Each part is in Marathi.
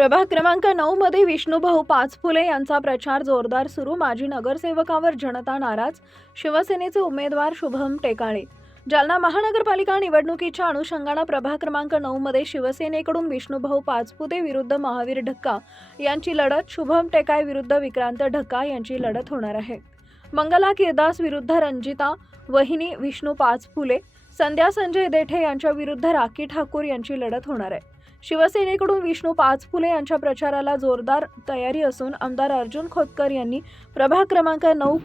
प्रभाग क्रमांक 9 मध्ये विष्णुभाऊ पाचफुले यांचा प्रचार जोरदार सुरू. माजी नगरसेवकावर जनता नाराज. शिवसेनेचे उमेदवार शुभम टेकाळे. जालना महानगरपालिका निवडणुकीच्या अनुषंगाने प्रभाग क्रमांक 9 मध्ये शिवसेनेकडून विष्णुभाऊ पाचपुते विरुद्ध महावीर ढक्का यांची लढत, शुभम टेकाळे विरुद्ध विक्रांत ढक्का यांची लढत होणार आहे. मंगला किरदास विरुद्ध रंजिता वहिनी विष्णू पाचफुले, संध्या संजय देठे यांच्या विरुद्ध राखी ठाकूर यांची लढत होणार आहे. शिवसेनेकडून विष्णू पाचफुले यांच्या प्रचाराला जोरदार तयारी असून आमदार अर्जुन खोतकर यांनी प्रभाग क्रमांक 9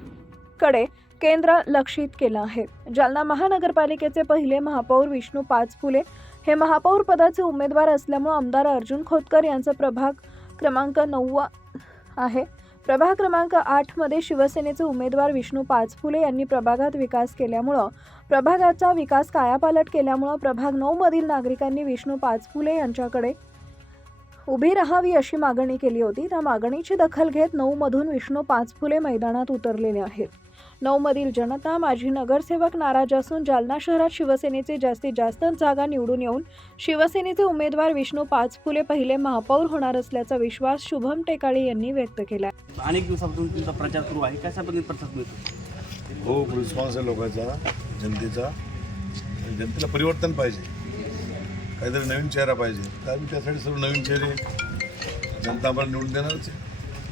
कडे केंद्र लक्षित केलं आहे. जालना महानगरपालिकेचे पहिले महापौर विष्णू पाचफुले हे महापौर पदाचे उमेदवार असल्यामुळे आमदार अर्जुन खोतकर यांचा प्रभाग क्रमांक 9 आहे. प्रभाग क्रमांक 8 मध्ये शिवसेनेचे उमेदवार विष्णू पाचफुले यांनी प्रभागात विकास केल्यामुळे प्रभागाचा विकास कायापालट केल्यामुळे प्रभाग 9 मधील नागरिकांनी विष्णू पाचफुले यांच्याकडे उभी राहावी अशी मागणी केली होती. त्या मागणीची दखल घेत 9 मधून विष्णू पाचफुले मैदानात उतरलेले आहेत. 9 मधील जनता, माजी नगरसेवक नाराज असून जालना शहरात शिवसेनेचे जास्तीत जास्त जागा निवडून येऊन शिवसेनेचे उमेदवार विष्णू पाचफुले पहिले महापौर होणार असल्याचा विश्वास शुभम टेकाळे यांनी व्यक्त केला. अनेक दिवसापासून तुमचा प्रचार सुरू आहे, कशा पद्धतीने प्रतिसाद मिळतो? खूप रिस्पॉन्स आहे लोकांचा, जनतेचा. जनतेला परिवर्तन पाहिजे, काहीतरी नवीन चेहरा पाहिजे. तर आम्ही त्यासाठी सर्व नवीन चेहरे जनता आम्हाला निवडून देणारच आहे,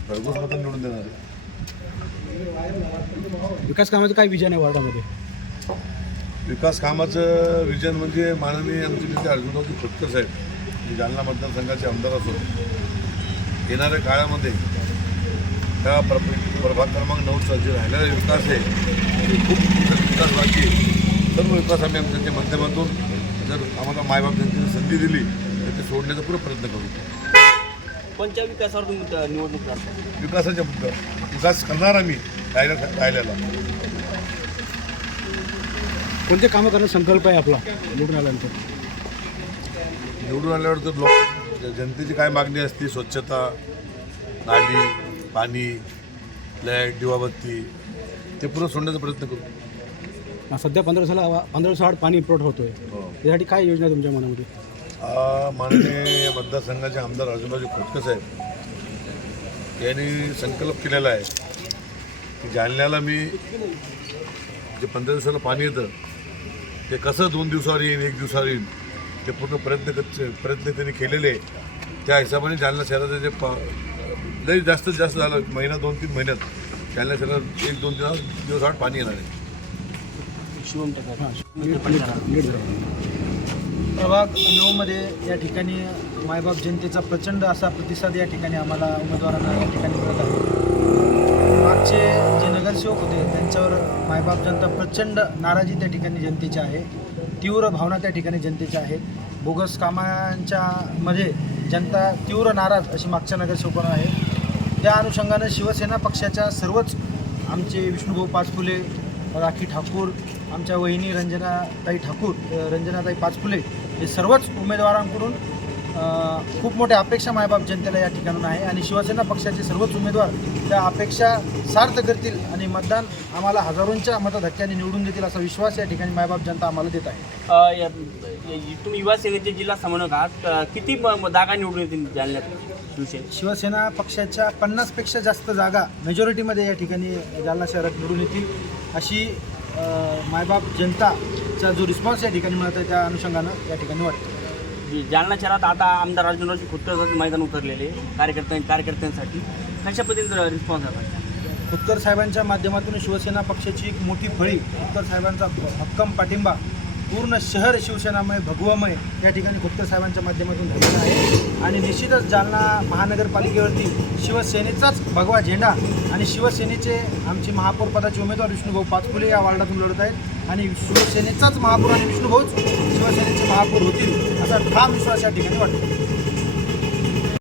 भरघोस मतं निवडून देणार आहे. विकास कामाचं काय विजन आहे वार्डामध्ये? विकास कामाचं विजन म्हणजे माननीय आमचे नेते अर्जुनरावजी खोतकर साहेब, जे जालना मतदारसंघाचे आमदार असून येणाऱ्या काळामध्ये त्या प्रभाग क्रमांक 9चा जे राहिलेला विकास आहे ते खूप विकास बाकी आहे. सर्व विकास आम्ही त्यांच्या माध्यमातून जर आम्हाला मायबाप जनतेने संधी दिली तर ते सोडण्याचा पुरा प्रयत्न करू. कोणत्या विकासावर तुम्ही निवडणूक करता? विकासाच्या मुद्द्यावर विकास करणार आम्ही राहिलेला. कोणते कामं करण्याचा संकल्प आहे आपला निवडून आल्यानंतर? निवडून आल्यावर तर लोक जनतेची काय मागणी असते, स्वच्छता, नाली, पाणी, लाईट, दिवाबत्ती, ते पुरं सोडण्याचा प्रयत्न करू. सध्या 1500 पाणी पुरवठा होतोय, त्यासाठी काय योजना आहे तुमच्या मनामध्ये? माननीय मतदारसंघाचे आमदार अर्जुनरावजी खोतकर साहेब यांनी संकल्प केलेला आहे की जालन्याला मी जे 15 दिवसाला पाणी येतं ते कसं 2 दिवसावर येईल, 1 दिवसावर येईल, ते पूर्ण प्रयत्न त्यांनी केलेले आहे. त्या हिशोबाने जालना शहराचं जे लई जास्तीत जास्त झालं, महिना 2-3 महिन्यात जालना शहरात 1-2 दिवसाआड पाणी येणार आहे. शिवम टेकाळे प्रभाग 9 मध्ये या ठिकाणी मायबाप जनतेचा प्रचंड असा प्रतिसाद या ठिकाणी आम्हाला उमेदवारांना या ठिकाणी मिळत आहे. मागचे जे नगरसेवक होते त्यांच्यावर मायबाप जनता प्रचंड नाराजी त्या ठिकाणी जनतेची आहे, तीव्र भावना त्या ठिकाणी जनतेच्या आहेत. बोगस कामांच्या मध्ये जनता तीव्र नाराज अशी मागच्या नगरसेवकांना आहे. त्या अनुषंगानं शिवसेना पक्षाच्या सर्वच आमचे विष्णुभाऊ पाचफुले, राखी ठाकूर, आमच्या वहिनी रंजनाताई पाचफुले हे सर्वच उमेदवारांकडून खूप मोठ्या अपेक्षा मायबाप जनतेला या ठिकाणून आहे आणि शिवसेना पक्षाचे सर्वच उमेदवार त्या अपेक्षा सार्थ करतील आणि मतदान आम्हाला हजारोंच्या मतधक्क्याने निवडून देतील असा विश्वास या ठिकाणी मायबाप जनता आम्हाला देत आहे. तुम्ही युवा सेनेचे जिल्हा समन्वयक आहात, किती जागा निवडून येतील जालन्यात? शिवसेना पक्षाच्या 50पेक्षा जास्त जागा मेजॉरिटीमध्ये या ठिकाणी जालना शहरात निवडून येतील अशी मायबाप जनताचा जो रिस्पॉन्स या ठिकाणी मिळत आहे त्या अनुषंगानं या ठिकाणी वाटतं. जालना शहरात आता आमदार अर्जुनरावजी खोतकर मैदान उतरलेले कार्यकर्त्यांसाठी कशा पद्धतीने रिस्पॉन्स आहे? खोतकर साहेबांच्या माध्यमातून शिवसेना पक्षाची एक मोठी फळी, खोतकर साहेबांचा भक्कम पाठिंबा पूर्ण शहर शिवसेनामय, भगवमय या ठिकाणी खोतकर साहेबांच्या माध्यमातून झालेला आहे आणि निश्चितच जालना महानगरपालिकेवरती शिवसेनेचाच भगवा झेंडा आणि शिवसेनेचे आमचे महापौर पदाचे उमेदवार विष्णुभाऊ पाचफुले या वार्डातून लढत आहेत आणि शिवसेनेचाच महापौर आणि विष्णुभाऊच शिवसेनेचे महापौर होतील असा ठाम विश्वास या ठिकाणी वाटतो.